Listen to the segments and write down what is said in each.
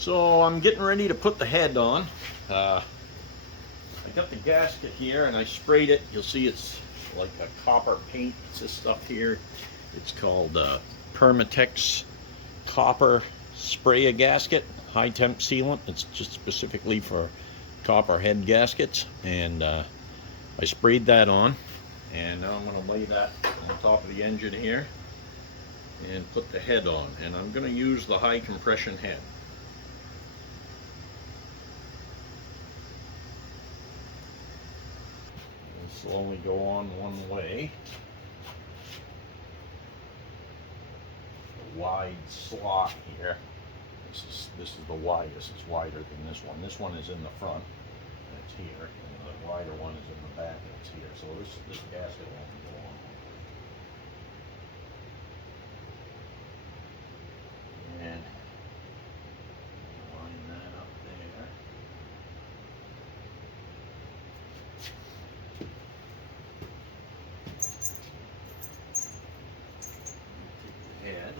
So I'm getting ready to put the head on. I got the gasket here and I sprayed it. You'll see it's like a copper paint. It's this stuff here. It's called Permatex copper spray gasket, high temp sealant. It's just specifically for copper head gaskets, and I sprayed that on, and now I'm going to lay that on top of the engine here and put the head on, and I'm going to use the high compression head. This will only go on one way. The wide slot here. This is the widest. It's wider than this one. This one is in the front, and it's here, and the wider one is in the back, and it's here. So this gasket will only go on one way. And line that up there. Take the head.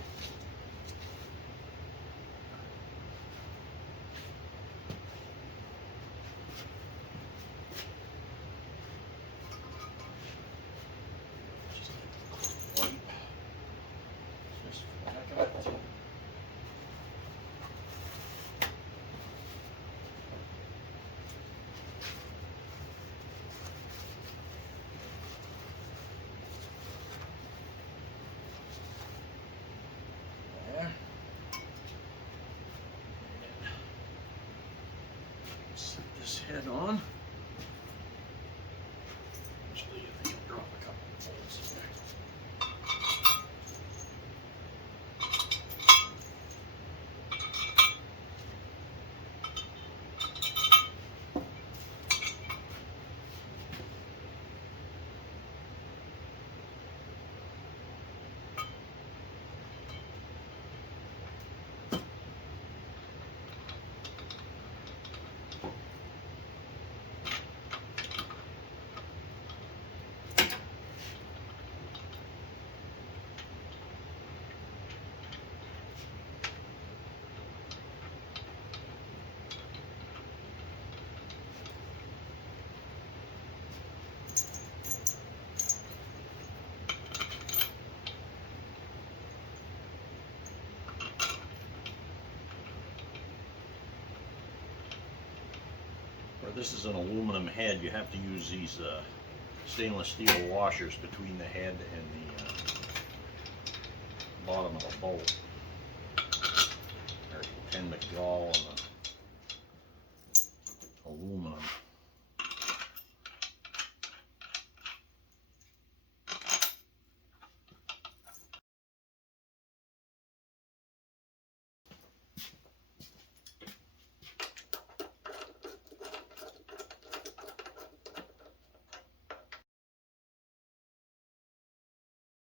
Set this head on. Actually, I think I'll drop a couple of bolts in there. Where this is an aluminum head, you have to use these stainless steel washers between the head and the bottom of the bolt. They tend to gall on the aluminum.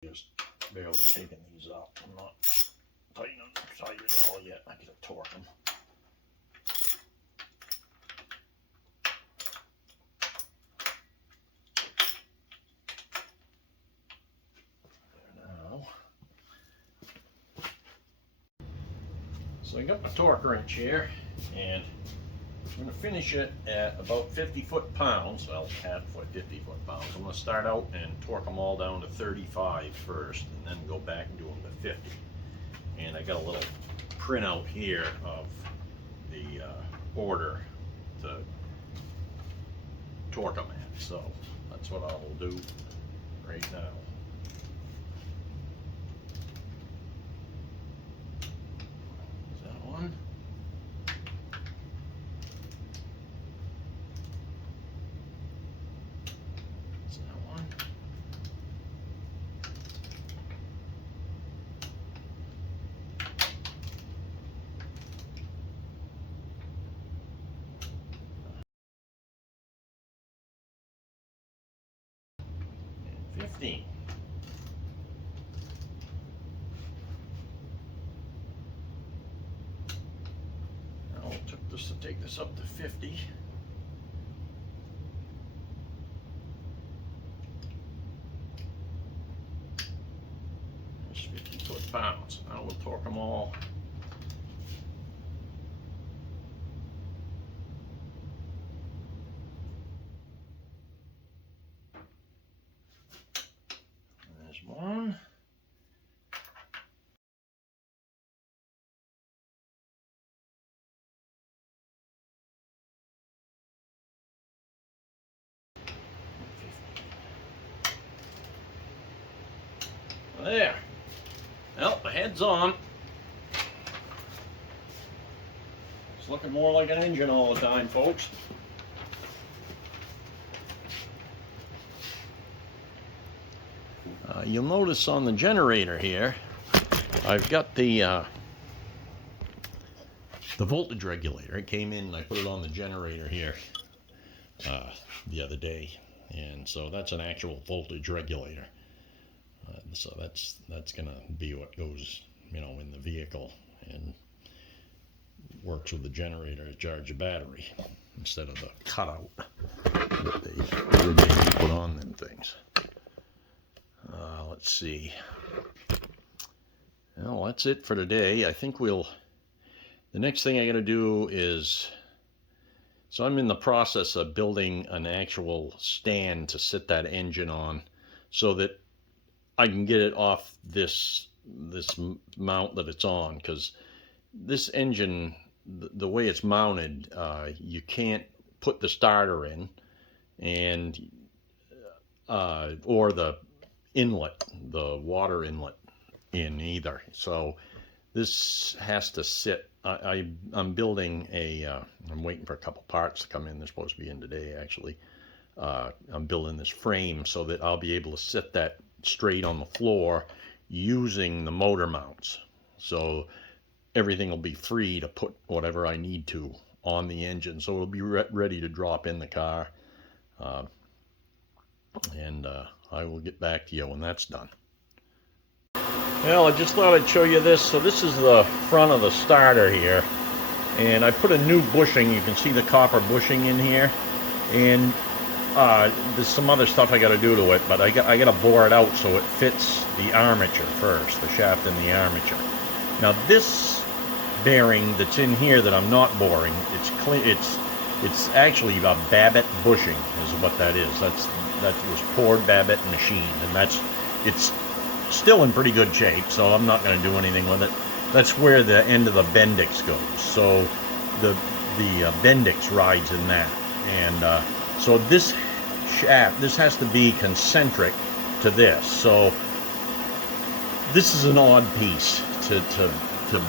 Just barely taking these out. I'm not tight at all yet. I gotta torque them. There now. So I got my torque wrench here, and I'm going to finish it at about 50 foot-pounds. Well, half foot, 50 foot-pounds. I'm going to start out and torque them all down to 35 first, and then go back and do them to 50. And I got a little printout here of the order to torque them at. So that's what I will do right now. Is that one? And 15. Now it took this to take this up to 50. There's 50 foot-pounds. Now we'll torque them all There. Well, the head's on. It's looking more like an engine all the time, folks. You'll notice on the generator here, I've got the voltage regulator. It came in and I put it on the generator here the other day, and so that's an actual voltage regulator. So that's gonna be what goes, you know, in the vehicle and works with the generator to charge the battery instead of the cutout that they originally put on them things. Let's see. Well, that's it for today. I think the next thing I gotta do is, so I'm in the process of building an actual stand to sit that engine on so that I can get it off this mount that it's on, because this engine, the way it's mounted, you can't put the starter in and or the inlet, the water inlet in either. So this has to sit. I'm building I'm waiting for a couple parts to come in. They're supposed to be in today, actually. I'm building this frame so that I'll be able to sit that straight on the floor using the motor mounts. So everything will be free to put whatever I need to on the engine. So it'll be ready to drop in the car. I will get back to you when that's done. Well, I just thought I'd show you this. So this is the front of the starter here, and I put a new bushing. You can see the copper bushing in here, and there's some other stuff I got to do to it, but I got to bore it out so it fits the armature first, the shaft and the armature. Now this bearing that's in here that I'm not boring, it's clean. It's actually a Babbitt bushing is what that is. That was poured Babbitt and machined, and it's still in pretty good shape, so I'm not going to do anything with it. That's where the end of the Bendix goes. So the Bendix rides in that, and so this shaft, this has to be concentric to this. So this is an odd piece to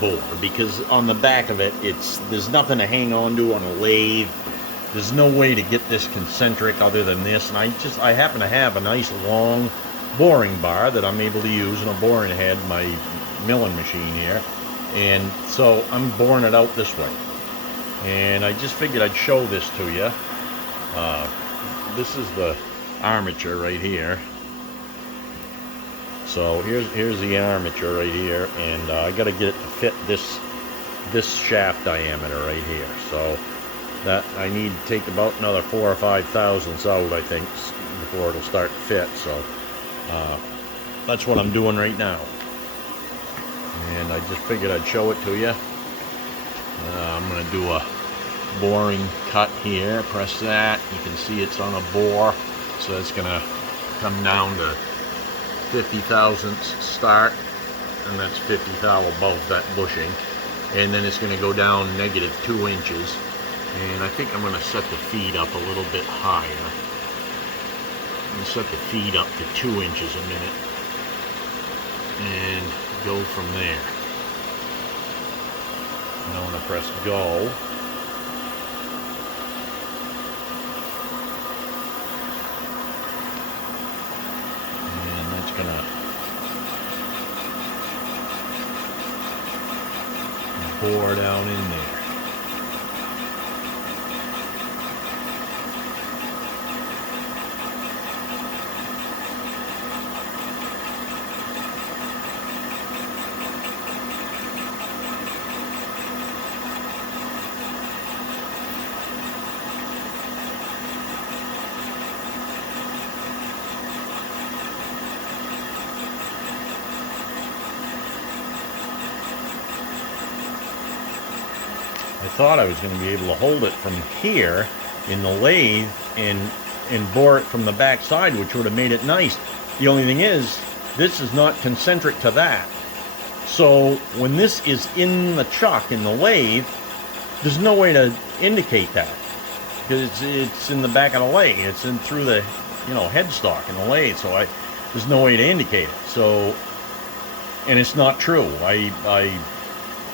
bore, because on the back of it, there's nothing to hang on to on a lathe. There's no way to get this concentric other than this, and I happen to have a nice long boring bar that I'm able to use in a boring head, my milling machine here, and so I'm boring it out this way. And I just figured I'd show this to you. This is the armature right here. So here's the armature right here, and I got to get it to fit this shaft diameter right here. So that I need to take about another 4 or 5 thousandths out, I think, before it'll start to fit. So that's what I'm doing right now, and I just figured I'd show it to you. I'm going to do a boring cut here. Press that. You can see it's on a bore, so that's going to come down to 50 thousandths start, and that's 50 thou above that bushing, and then it's going to go down -2 inches, and I think I'm going to set the feed up a little bit higher. I'm going to set the feed up to 2 inches a minute and go from there. And I want to press go. Gonna bore down in there. I thought I was going to be able to hold it from here in the lathe and bore it from the back side, which would have made it nice. The only thing is, this is not concentric to that. So when this is in the chuck, in the lathe, there's no way to indicate that, because it's in the back of the lathe. It's in through the headstock in the lathe, so there's no way to indicate it. So And it's not true. I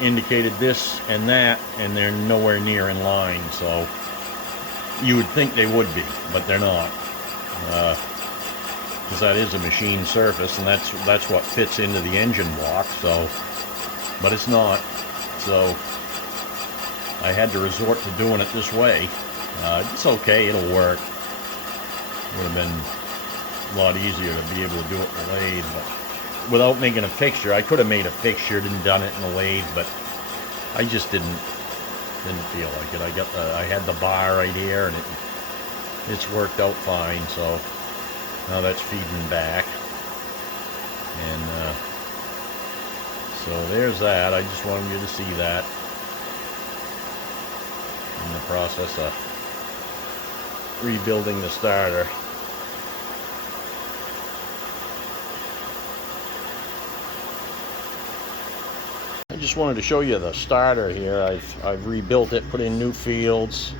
indicated this and that, and they're nowhere near in line, so you would think they would be, but they're not. Because that is a machine surface, and that's what fits into the engine block, so, but it's not. So I had to resort to doing it this way. It's okay, it'll work. Would have been a lot easier to be able to do it in the lathe, but without making a fixture. I could have made a fixture and done it in the lathe, but I just didn't feel like it. I had the bar right here, and it's worked out fine. So now that's feeding back, and so there's that. I just wanted you to see that. In the process of rebuilding the starter. I just wanted to show you the starter here. I've rebuilt it, put in new fields,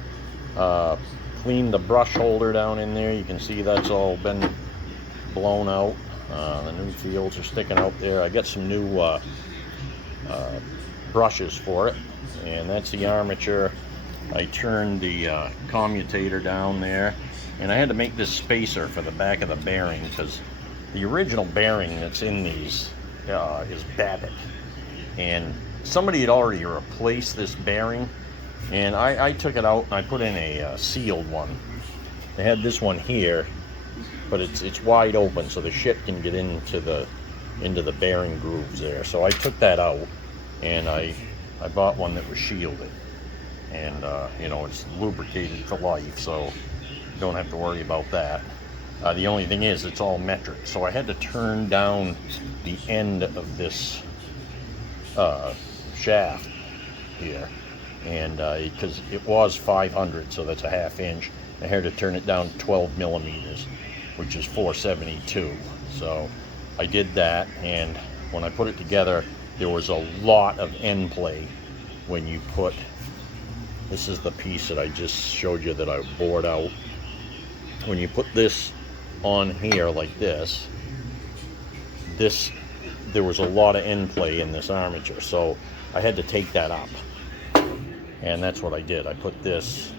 cleaned the brush holder down in there. You can see that's all been blown out. The new fields are sticking out there. I got some new brushes for it, and that's the armature. I turned the commutator down there, and I had to make this spacer for the back of the bearing, because the original bearing that's in these is Babbitt, and somebody had already replaced this bearing, and I took it out and I put in a sealed one. They had this one here, but it's wide open, so the ship can get into the bearing grooves there. So I took that out, and I bought one that was shielded, and you know, it's lubricated for life, so you don't have to worry about that. The only thing is, it's all metric, so I had to turn down the end of this shaft here, and because it was 500, so that's a ½ inch, I had to turn it down to 12 millimeters, which is 472. So I did that, and when I put it together, there was a lot of end play when you put, this is the piece that I just showed you that I bored out. When you put this on here like this, there was a lot of end play in this armature, so I had to take that up, and that's what I did. I put this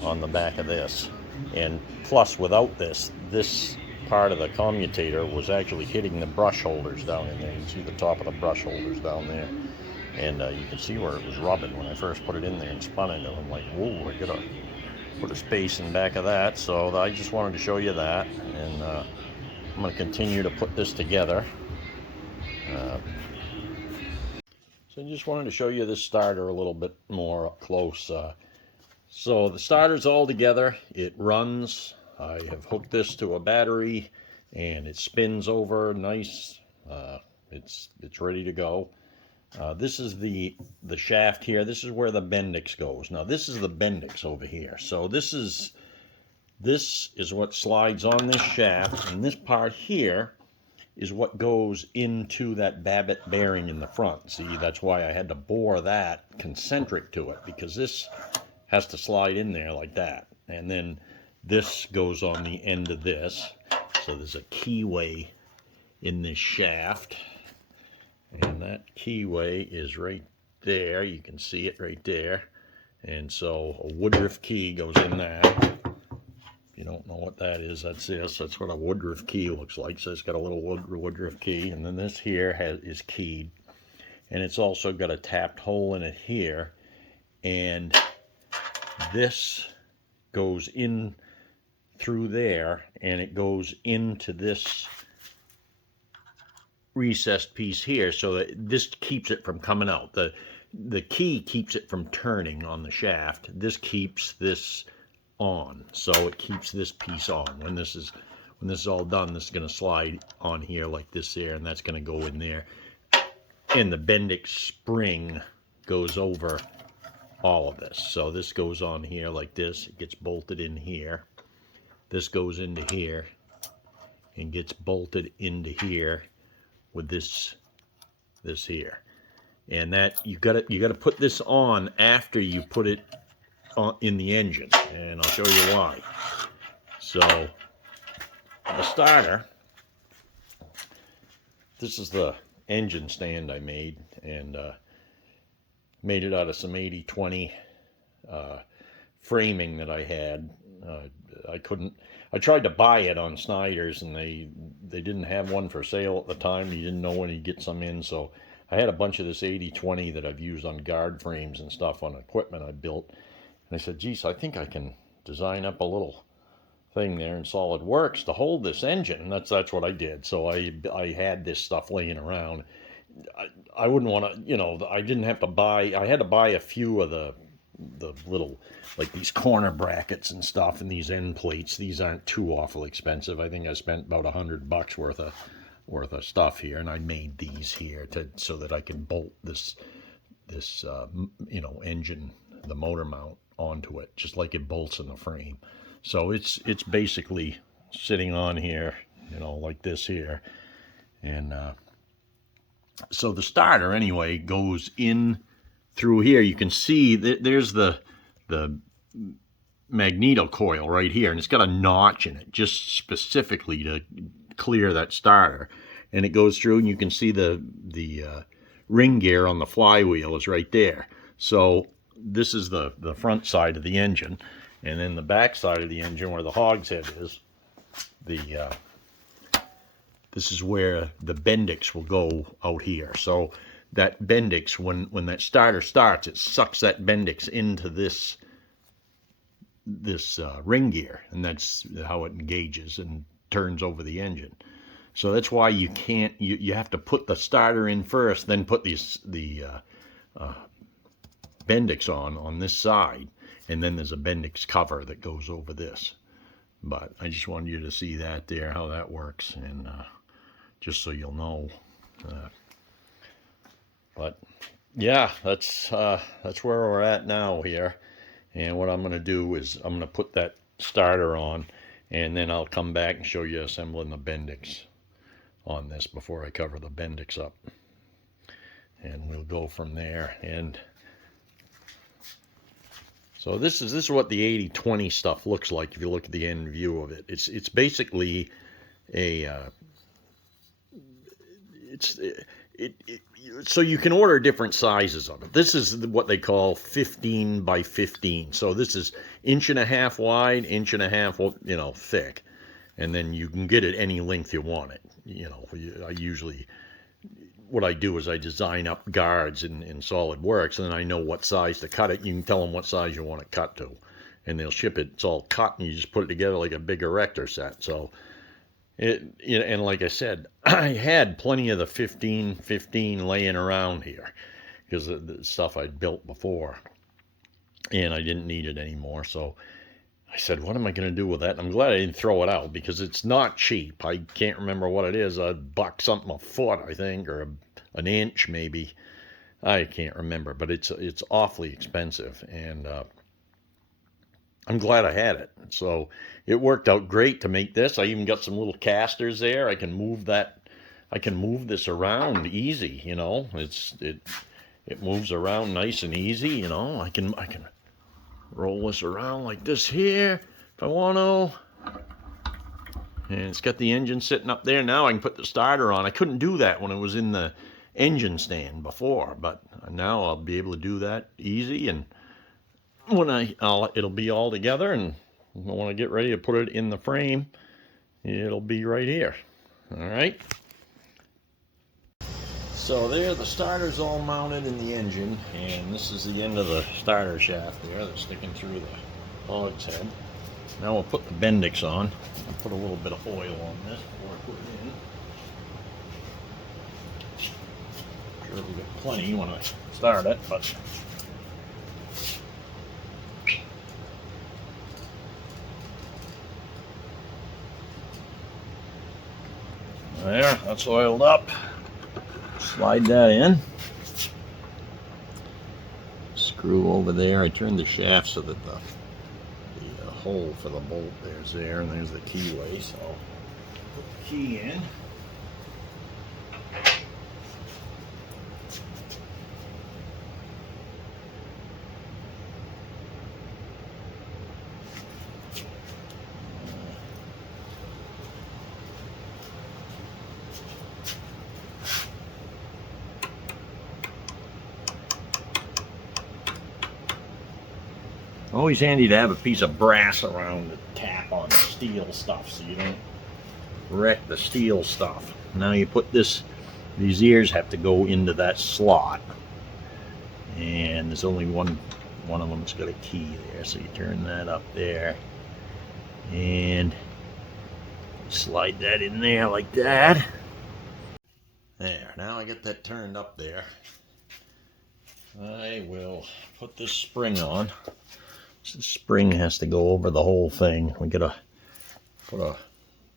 on the back of this, and plus without this part of the commutator was actually hitting the brush holders down in there. You can see the top of the brush holders down there, and you can see where it was rubbing when I first put it in there and spun it. I'm like, whoa, I gotta put a space in back of that. So I just wanted to show you that, and I'm going to continue to put this together. So I just wanted to show you this starter a little bit more up close. So the starter's all together. It runs. I have hooked this to a battery, and it spins over nice. It's ready to go. This is the shaft here. This is where the Bendix goes. Now this is the Bendix over here. So this is what slides on this shaft, and this part here is what goes into that Babbitt bearing in the front. See, that's why I had to bore that concentric to it, because this has to slide in there like that. And then this goes on the end of this. So there's a keyway in this shaft, and that keyway is right there. You can see it right there. And so a Woodruff key goes in that. You don't know what that is, that's this. That's what a Woodruff key looks like. So it's got a little Woodruff key, and then this here is keyed, and it's also got a tapped hole in it here, and this goes in through there, and it goes into this recessed piece here, so that this keeps it from coming out. The key keeps it from turning on the shaft. This keeps this on, so it keeps this piece on. When this is all done, this is going to slide on here like this here, and that's going to go in there, and the Bendix spring goes over all of this. So this goes on here like this. It gets bolted in here. This goes into here and gets bolted into here with this here. And that you got to put this on after you put it in the engine, and I'll show you why. So the starter, this is the engine stand I made, and made it out of some 80/20 framing that I had. I tried to buy it on Snyder's, and they didn't have one for sale at the time. You didn't know when you'd get some in, so I had a bunch of this 80/20 that I've used on guard frames and stuff on equipment I built. And I said, geez, I think I can design up a little thing there in SolidWorks to hold this engine. And that's what I did. So I had this stuff laying around. I wouldn't want to, I didn't have to buy, I had to buy a few of the little, like these corner brackets and stuff, and these end plates. These aren't too awful expensive. I think I spent about $100 worth of stuff here, and I made these here so that I can bolt this engine, the motor mount, onto it, just like it bolts in the frame. So it's basically sitting on here, like this here, and so the starter anyway goes in through here. You can see there's the magneto coil right here, and it's got a notch in it just specifically to clear that starter, and it goes through, and you can see the ring gear on the flywheel is right there. So this is the front side of the engine, and then the back side of the engine, where the hogshead is, this is where the Bendix will go out here. So that Bendix, when that starter starts, it sucks that Bendix into this ring gear, and that's how it engages and turns over the engine. So that's why you can't, you have to put the starter in first, then put the Bendix on this side, and then there's a Bendix cover that goes over this. But I just wanted you to see that there, how that works, and just so you'll know. But yeah, that's where we're at now here. And what I'm going to do is I'm going to put that starter on, and then I'll come back and show you assembling the Bendix on this before I cover the Bendix up. And we'll go from there. And so this is what the 80/20 stuff looks like if you look at the end view of it. It's basically a so you can order different sizes of it. This is what they call 15 by 15. So this is 1.5 wide, 1.5 thick, and then you can get it any length you want it. What I do is I design up guards in SolidWorks, and then I know what size to cut it. You can tell them what size you want it cut to, and they'll ship it. It's all cut, and you just put it together like a big erector set. So and like I said, I had plenty of the 15/15 laying around here because of the stuff I'd built before, and I didn't need it anymore. So I said, what am I going to do with that? And I'm glad I didn't throw it out, because it's not cheap. I can't remember what it is. $1 something a foot, I think, or an inch maybe. I can't remember, but it's awfully expensive, and I'm glad I had it. So it worked out great to make this. I even got some little casters there. I can move this around easy, it moves around nice and easy, I can roll this around like this here if I want to. And it's got the engine sitting up there. Now I can put the starter on. I couldn't do that when it was in the engine stand before, but now I'll be able to do that easy. And when it'll be all together, and when I get ready to put it in the frame, it'll be right here. All right. So there, the starter's all mounted in the engine, and this is the end of the starter shaft there that's sticking through the hogshead. Now we'll put the Bendix on. I'll put a little bit of oil on this before I put it in. I'm sure we'll get plenty when I start it, but there, that's oiled up. Slide that in. Screw over there. I turned the shaft so that the hole for the bolt there's there, and there's the keyway. So put the key in. Always handy to have a piece of brass around to tap on steel stuff so you don't wreck the steel stuff. Now you put this, these ears have to go into that slot, and there's only one of them's got a key there, so you turn that up there and slide that in there like that. There, now I get that turned up there. I will put this spring on. So the spring has to go over the whole thing. We gotta put a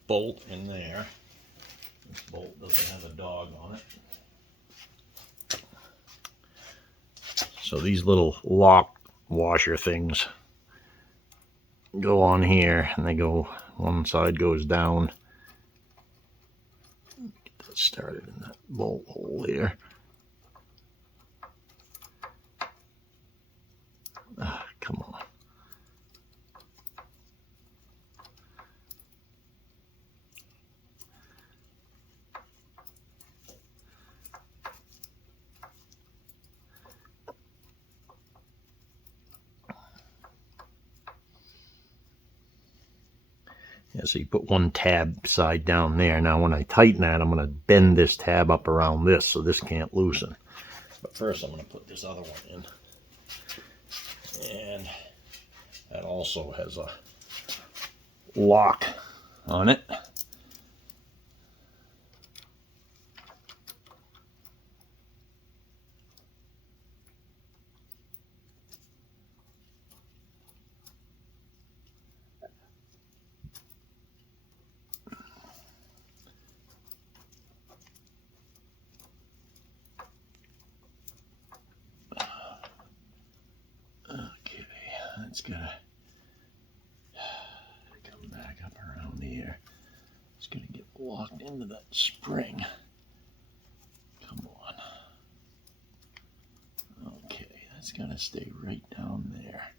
bolt in there. This bolt doesn't have a dog on it. So these little lock washer things go on here, and they go, one side goes down. Get that started in that bolt hole here. Ah, come on. Yeah, so you put one tab side down there. Now when I tighten that, I'm going to bend this tab up around this so this can't loosen. But first I'm going to put this other one in. And that also has a lock on it. Okay, that's gonna come back up around here. It's gonna get locked into that spring. Come on. Okay, that's gonna stay right down there.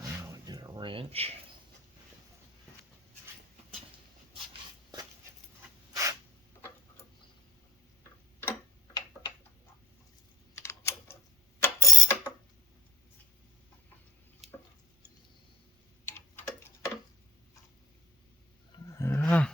Now we get a wrench. Yeah.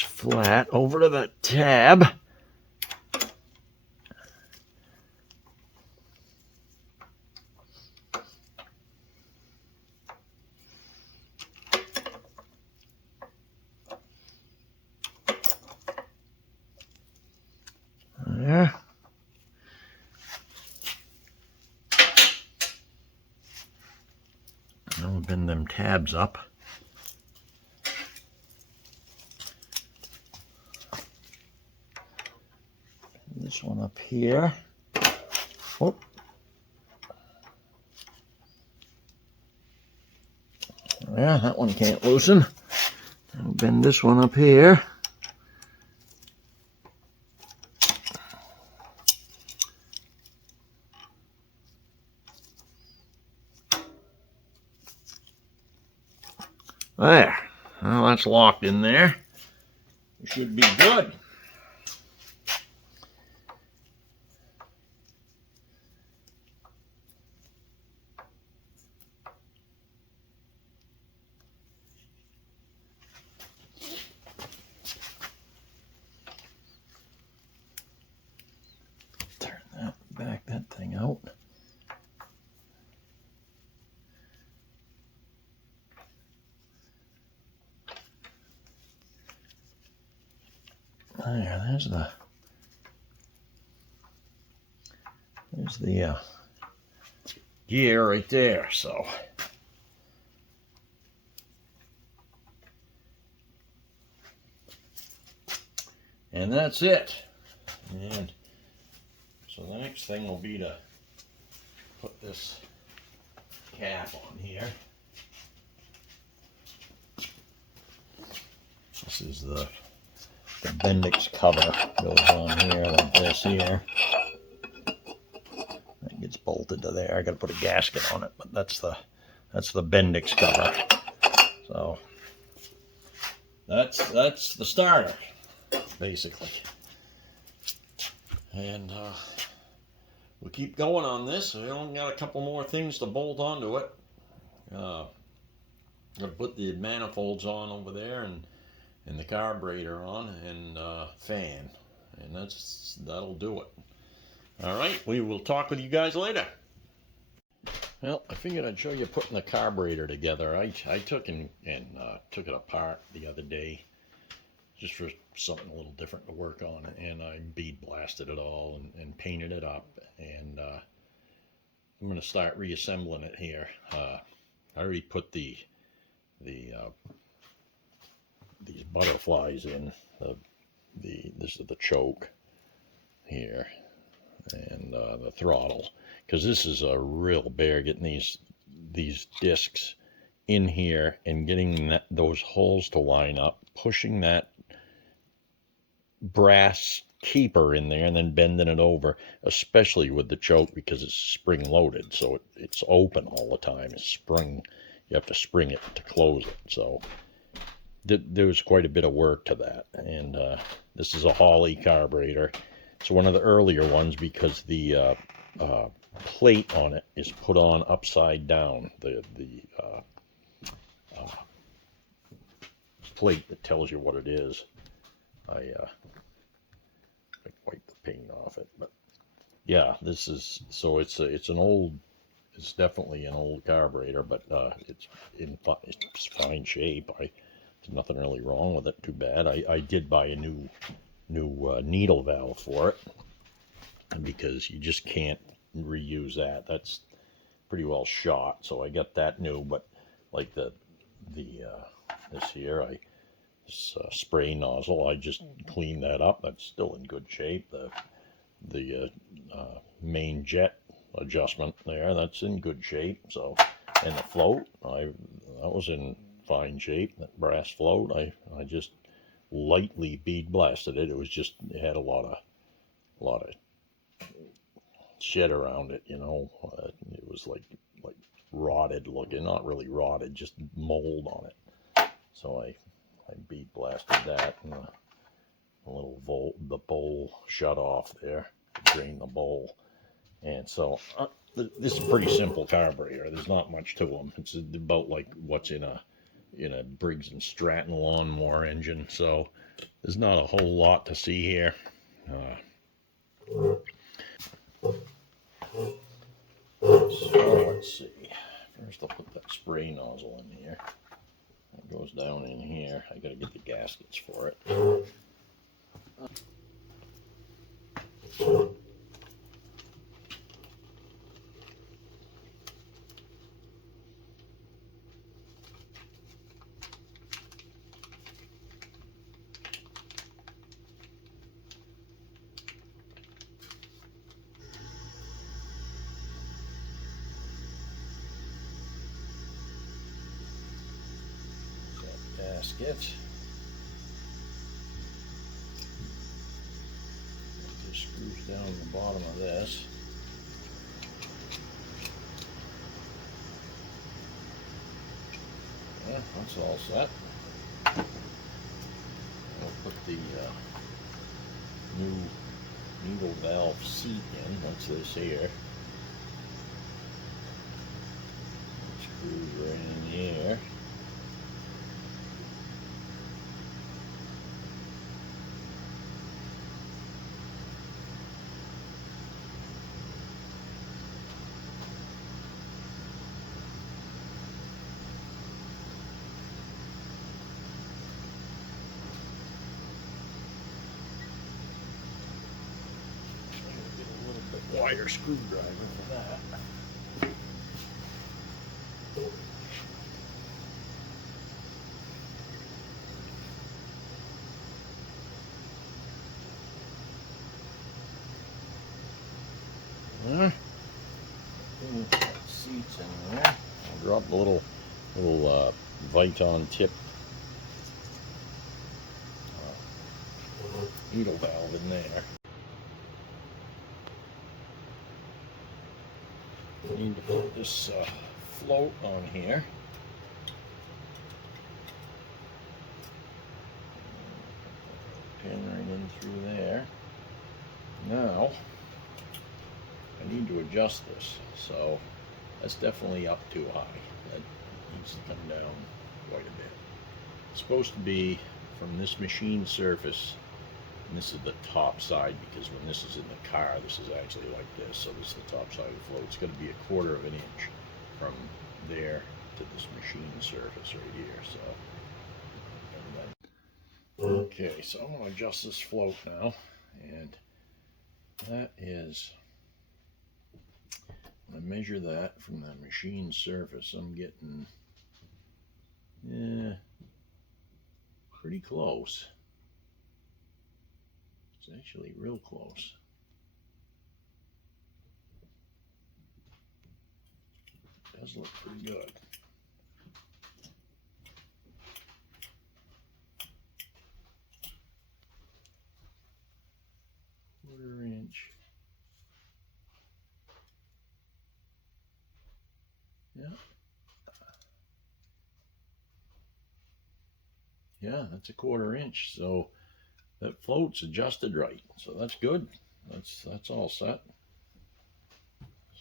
Flat over to the tab. There. Now we'll bend them tabs up. This one up here. Oh. Yeah, that one can't loosen. I'll bend this one up here. There. Well, that's locked in there. It should be good. Turn that, back that thing out. There, there's the gear right there, so. And that's it. And so the next thing will be to put this cap on here. This is the Bendix cover. Goes on here like this here. It gets bolted to there. I got to put a gasket on it, but that's the Bendix cover. So that's the starter, basically. And we'll keep going on this. We only got a couple more things to bolt onto it. I'll put the manifolds on over there, and the carburetor on, and fan, and that'll do it. All right, we will talk with you guys later. Well, I figured I'd show you putting the carburetor together. I took and took it apart the other day, just for something a little different to work on, and I bead blasted it all and painted it up, and I'm going to start reassembling it here. I already put these butterflies in. This is the choke here, and the throttle, because this is a real bear getting these discs in here and getting those holes to line up, pushing that brass keeper in there and then bending it over, especially with the choke, because it's spring loaded, so it's open all the time. It's spring, you have to spring it to close it. So there was quite a bit of work to that. And this is a Holley carburetor. It's one of the earlier ones because the plate on it is put on upside down. The plate that tells you what it is. I wipe the paint off it, but yeah, this is, so it's definitely an old carburetor, but it's fine shape. There's nothing really wrong with it. Too bad. I did buy a new needle valve for it, because you just can't reuse that. That's pretty well shot. So I got that new, but like this here, this spray nozzle, I just cleaned that up. That's still in good shape. The main jet adjustment there, that's in good shape. So, and the float, that was in fine shape. That brass float, I just lightly bead blasted it. It had a lot of shit around it, you know. It was like rotted looking, not really rotted, just mold on it. So I bead blasted that, and the little the bowl shut off there to drain the bowl. And so this is a pretty simple carburetor. There's not much to them. It's about like what's in a Briggs and Stratton lawnmower engine. So there's not a whole lot to see here. So let's see. First I'll put that spray nozzle in here. It goes down in here. I gotta get the gaskets for it. Gasket. It just screws down the bottom of this. Yeah, that's all set. I'll put the new needle valve seat in. That's this here. Screws right in here. Wider screwdriver for that. there. Seats in there. I'll drop the little Viton tip needle valve in there. I need to put this float on here. Pin right in through there. Now I need to adjust this, so that's definitely up too high. That needs to come down quite a bit. It's supposed to be from this machine surface, and this is the top side, because when this is in the car, this is actually like this, so this is the top side of the float. It's going to be 1/4 of an inch from there to this machine surface right here. So okay, so I'm going to adjust this float now, and that is, when I measure that from the machine surface, I'm getting pretty close. It's actually real close. It does look pretty good. Quarter inch. Yeah. Yeah, that's 1/4 inch. So that float's adjusted right. So that's good. That's all set.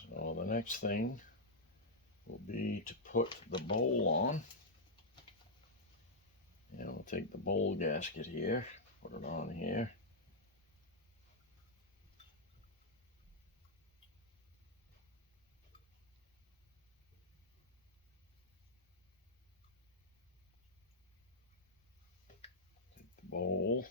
So the next thing will be to put the bowl on. And we'll take the bowl gasket here, put it on here. Bowl.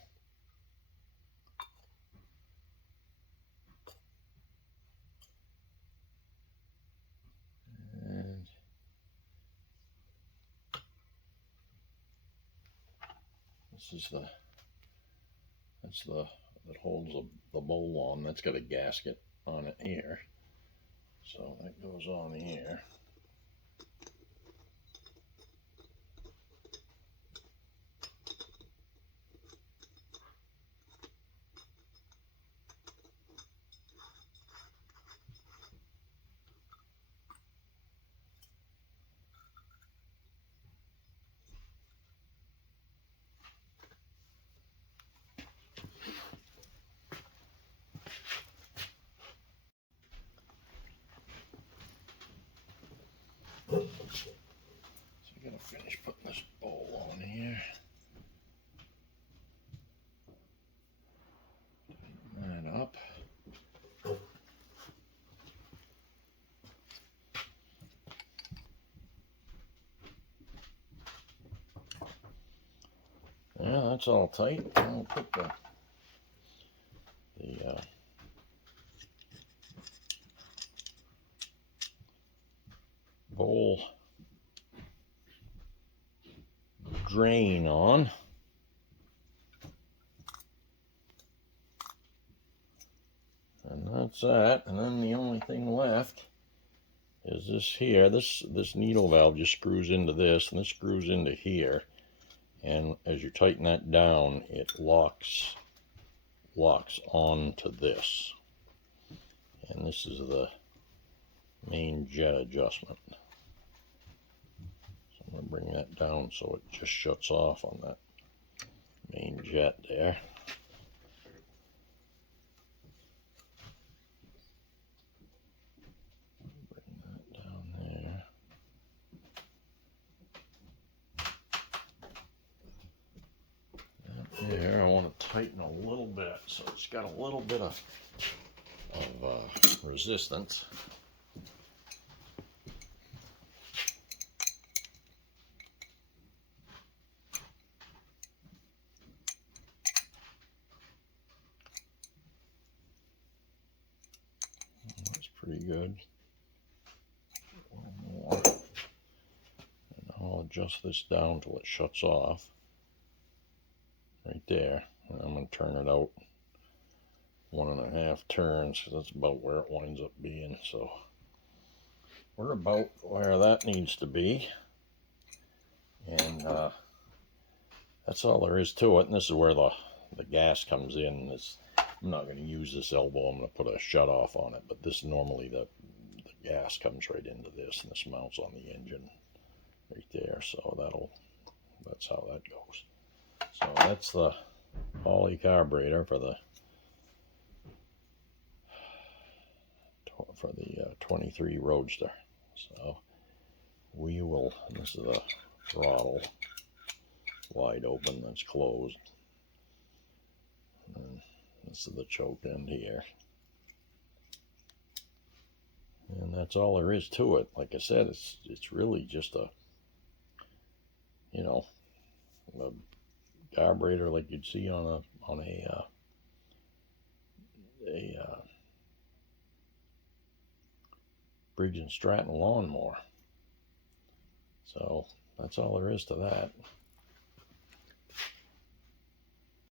And this is that holds the bowl on. That's got a gasket on it here. So that goes on here. So I gotta finish putting this bowl on here. Tighten that up. Yeah, that's all tight. I'll put the bowl drain on. And that's that. And then the only thing left is this here. This needle valve just screws into this, and this screws into here. And as you tighten that down, it locks onto this. And this is the main jet adjustment. So I'm going to bring that down so it just shuts off on that main jet there. Bring that down there. There, I want to tighten a little bit so it's got a little bit of resistance. That's pretty good. One more. And I'll adjust this down till it shuts off. Right there. And I'm going to turn it out 1.5 turns, because that's about where it winds up being. So we're about where that needs to be, and that's all there is to it. And this is where the gas comes in. I'm not going to use this elbow. I'm going to put a shut off on it, but this normally the gas comes right into this, and this mounts on the engine right there. So that's how that goes. So that's the Holley carburetor for the 23 Roadster. So we will, this is the throttle, wide open, that's closed. And this is the choke end here. And that's all there is to it. Like I said, it's really just a carburetor like you'd see on a Briggs & Stratton lawnmower. So that's all there is to that.